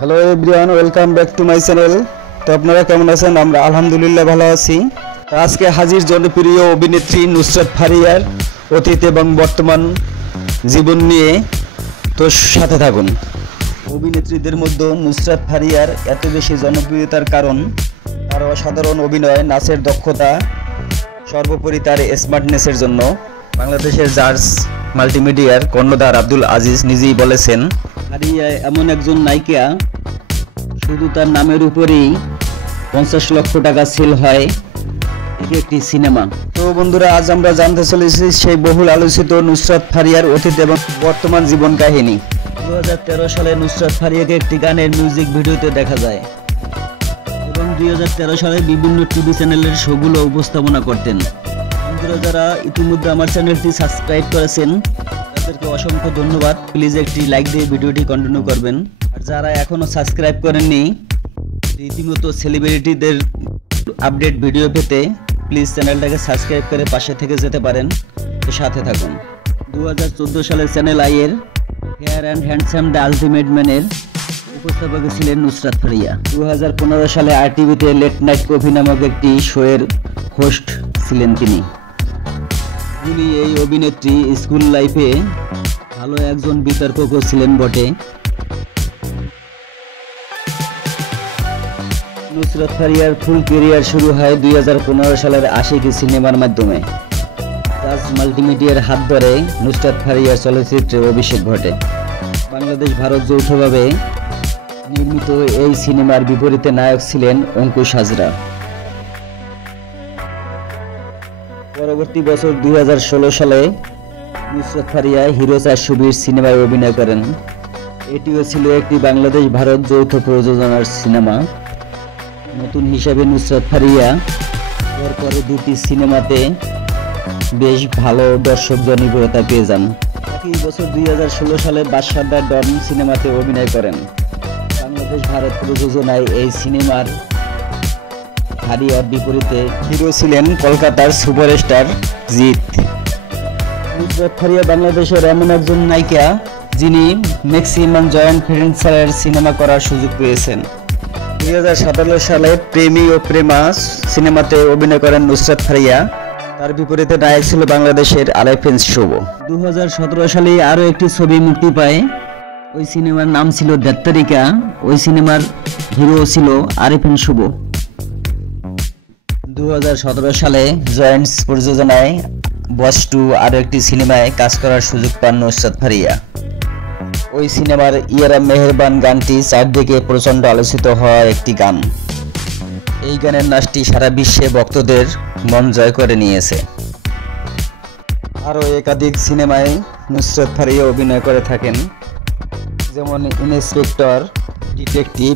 Hello everyone, welcome back to my channel. তো আপনারা কেমন আছেন? আমরা আলহামদুলিল্লাহ ভালো আছি। তো আজকে হাজির জনপ্রিয় অভিনেত্রী নুসরাত ফারিয়ার অতীত এবং বর্তমান জীবন নিয়ে। তো সাথে থাকুন। অভিনেত্রীদের মধ্যে নুসরাত ফারিয়ার এত বেশি জনপ্রিয়তার কারণ তার অসাধারণ অভিনয়, নাচের দক্ষতা, সর্বোপরি তার স্মার্টনেসের জন্য। বাংলাদেশের জার্জ মাল্টিমিডিয়ার কর্ণধার আব্দুল আজিজ নিজেই বলেছেন, ফারিয়া এমন একজন নায়িকা, শুধু তার নামের উপরেই 50 লক্ষ টাকা সেল হয় একটি সিনেমা। তো বন্ধুরা, আজ আমরা জানতে চলেছি সেই বহুল আলোচিত নুসরাত ফারিয়ার অতীত এবং বর্তমান জীবন কাহিনী। 2013 সালে নুসরাত ফারিয়াকে একটি গানের মিউজিক ভিডিওতে দেখা যায় এবং 2013 সালে বিভিন্ন টিভি চ্যানেলের শোগুলো উপস্থাপনা করতেন। বন্ধুরা, যারা ইতিমধ্যে আমার চ্যানেলটি সাবস্ক্রাইব করেছেন তাদেরকে অসংখ্য ধন্যবাদ। প্লিজ একটি লাইক দিয়ে ভিডিওটি কন্টিনিউ করবেন। আর যারা এখনও সাবস্ক্রাইব করেননি, রীতিমতো সেলিব্রিটিদের আপডেট ভিডিও পেতে প্লিজ চ্যানেলটাকে সাবস্ক্রাইব করে পাশে থেকে যেতে পারেন। তো সাথে থাকুন। 2014 সালে চ্যানেল আইয়ের hair and handsome the ultimate ম্যানের উপস্থাপক ছিলেন নুসরাত ফারিয়া। 2015 সালে আরটিভিতে লেট নাইট কফি নামক একটি শোয়ের হোস্ট ছিলেন তিনি। এই অভিনেত্রী স্কুল লাইফে ভালো একজন বিতর্কও ছিলেন বটে। নুসরাত ফারিয়ার ফুল ক্যারিয়ার শুরু হয় 2015 সালের আশিকি সিনেমার মাধ্যমে। জাজ মাল্টিমিডিয়ার হাত ধরে নুসরাত ফারিয়ার চলচ্চিত্রে অভিষেক ঘটে। বাংলাদেশ ভারত যৌথভাবে নির্মিত এই সিনেমার বিপরীতে নায়ক ছিলেন অঙ্কুশ হাজরা। পরবর্তী বছর 2016 সালে নুসরাত ফারিয়া হিরো 420 সিনেমায় অভিনয় করেন। এটিও ছিল একটি বাংলাদেশ ভারত যৌথ প্রযোজনার সিনেমা। নতুন হিসাবে নুসরাত ফারিয়া পরে দুটি সিনেমাতে বেশ ভালো দর্শক জনপ্রিয়তা পেয়ে যান। একই বছর 2016 সালে বাদশা দ্য ডন সিনেমাতে অভিনয় করেন। বাংলাদেশ ভারত প্রযোজনায় এই সিনেমার ফারিয়ার বিপরীতে হিরো ছিলেন কলকাতার সুপারস্টার জিৎ। নুসরাত ফারিয়া বাংলাদেশের এমন একজন নায়িকা যিনি ম্যাক্সিমাম জয়েন্ট ফ্রেন্ডসের সিনেমা করার সুযোগ পেয়েছেন। 2017 সালে প্রেমী ও প্রেমা সিনেমাতে অভিনয় করেন নুসরাত ফারিয়া। তার বিপরীতে নায়ক ছিল বাংলাদেশের আরিফিন শুভ। 2017 সালে আরও একটি ছবি মুক্তি পায়। ওই সিনেমার নাম ছিল দেত্তারিকা। ওই সিনেমার হিরো ছিল আরিফিন শুভ। 2017 সালে জয়েন্টস প্রযোজনায় বস 2 আরও একটি সিনেমায় কাজ করার সুযোগ পান নুসরাত ফারিয়া। ওই সিনেমার ইয়ারা মেহেরবান গানটি চারদিকে প্রচণ্ড আলোচিত হওয়া একটি গান। এই গানের নাচটি সারা বিশ্বে ভক্তদের মন জয় করে নিয়েছে। আরও একাধিক সিনেমায় নুসরাত ফারিয়া অভিনয় করে থাকেন, যেমন ইন্সপেক্টর, ডিটেকটিভ,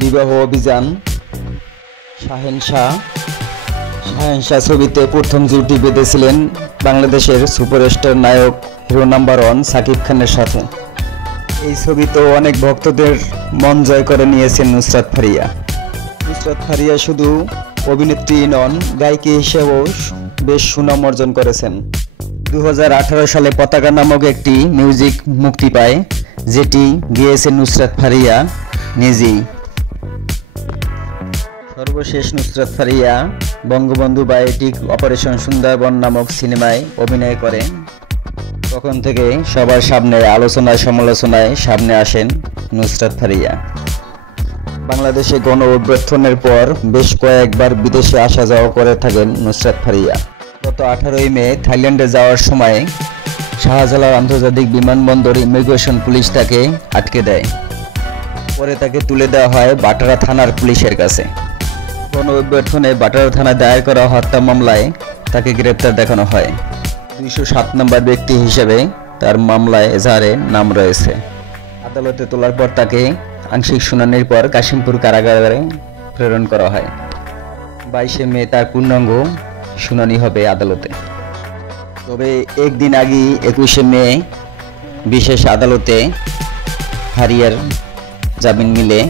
বিবাহ অভিযান, শাহেনশাহ ছবিতে প্রথম জুটি বেঁধেছিলেন বাংলাদেশের সুপারস্টার নায়ক হিরো নাম্বার 1 সাকিব খানের সাথে। এই ছবিতেও অনেক ভক্তদের মন জয় করে নিয়েছেন নুসরাত ফারিয়া। নুসরাত ফারিয়া শুধু অভিনেত্রী নন, গায়িকা হিসেবেও বেশ সুনাম অর্জন করেছেন। 2018 সালে পতাকা নামক একটি মিউজিক মুক্তি পায়, যেটি গেয়েছেন নুসরাত ফারিয়া নিজেই। সর্বশেষ নুসরাত ফারিয়া বঙ্গবন্ধু বায়োপিক অপারেশন সুন্দরবন নামক সিনেমায় অভিনয় করেন। তখন থেকে সবার সামনে আলোচনায় সমালোচনায় সামনে আসেন নুসরাত ফারিয়া। বাংলাদেশে গণ অভ্যুত্থানের পর বেশ কয়েকবার বিদেশে আসা যাওয়া করে থাকেন নুসরাত ফারিয়া। গত 18 মে থাইল্যান্ডে যাওয়ার সময় শাহজালাল আন্তর্জাতিক বিমানবন্দর ইমিগ্রেশন পুলিশ তাকে আটকে দেয়। পরে তাকে তুলে দেওয়া হয় বাটারা থানার পুলিশের কাছে। গণ অভ্যুত্থানে বাটারা থানায় দায়ের করা হত্যা মামলায় তাকে গ্রেপ্তার দেখানো হয়। 207 নম্বর ব্যক্তি হিসেবে তার মামলায় এজাহারে নাম রয়েছে। আদালতে তোলার পর তাকে আংশিক শুনানির পর কাশিমপুর কারাগারে প্রেরণ করা হয়। 22 মে তার পূর্ণাঙ্গ শুনানি হবে আদালতে। তবে একদিন আগে 21 মে বিশেষ আদালতে ফারিয়ার জামিন মিলে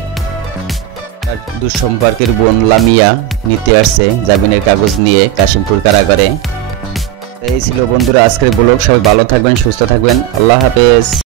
তার দুঃসম্পর্কের বোন লামিয়া নিতে আসছে জামিনের কাগজ নিয়ে কাশিমপুর কারাগারে। এই ছিল বন্ধুরা আজকের ব্লগ। সবাই ভালো থাকবেন, সুস্থ থাকবেন। আল্লাহ হাফেজ।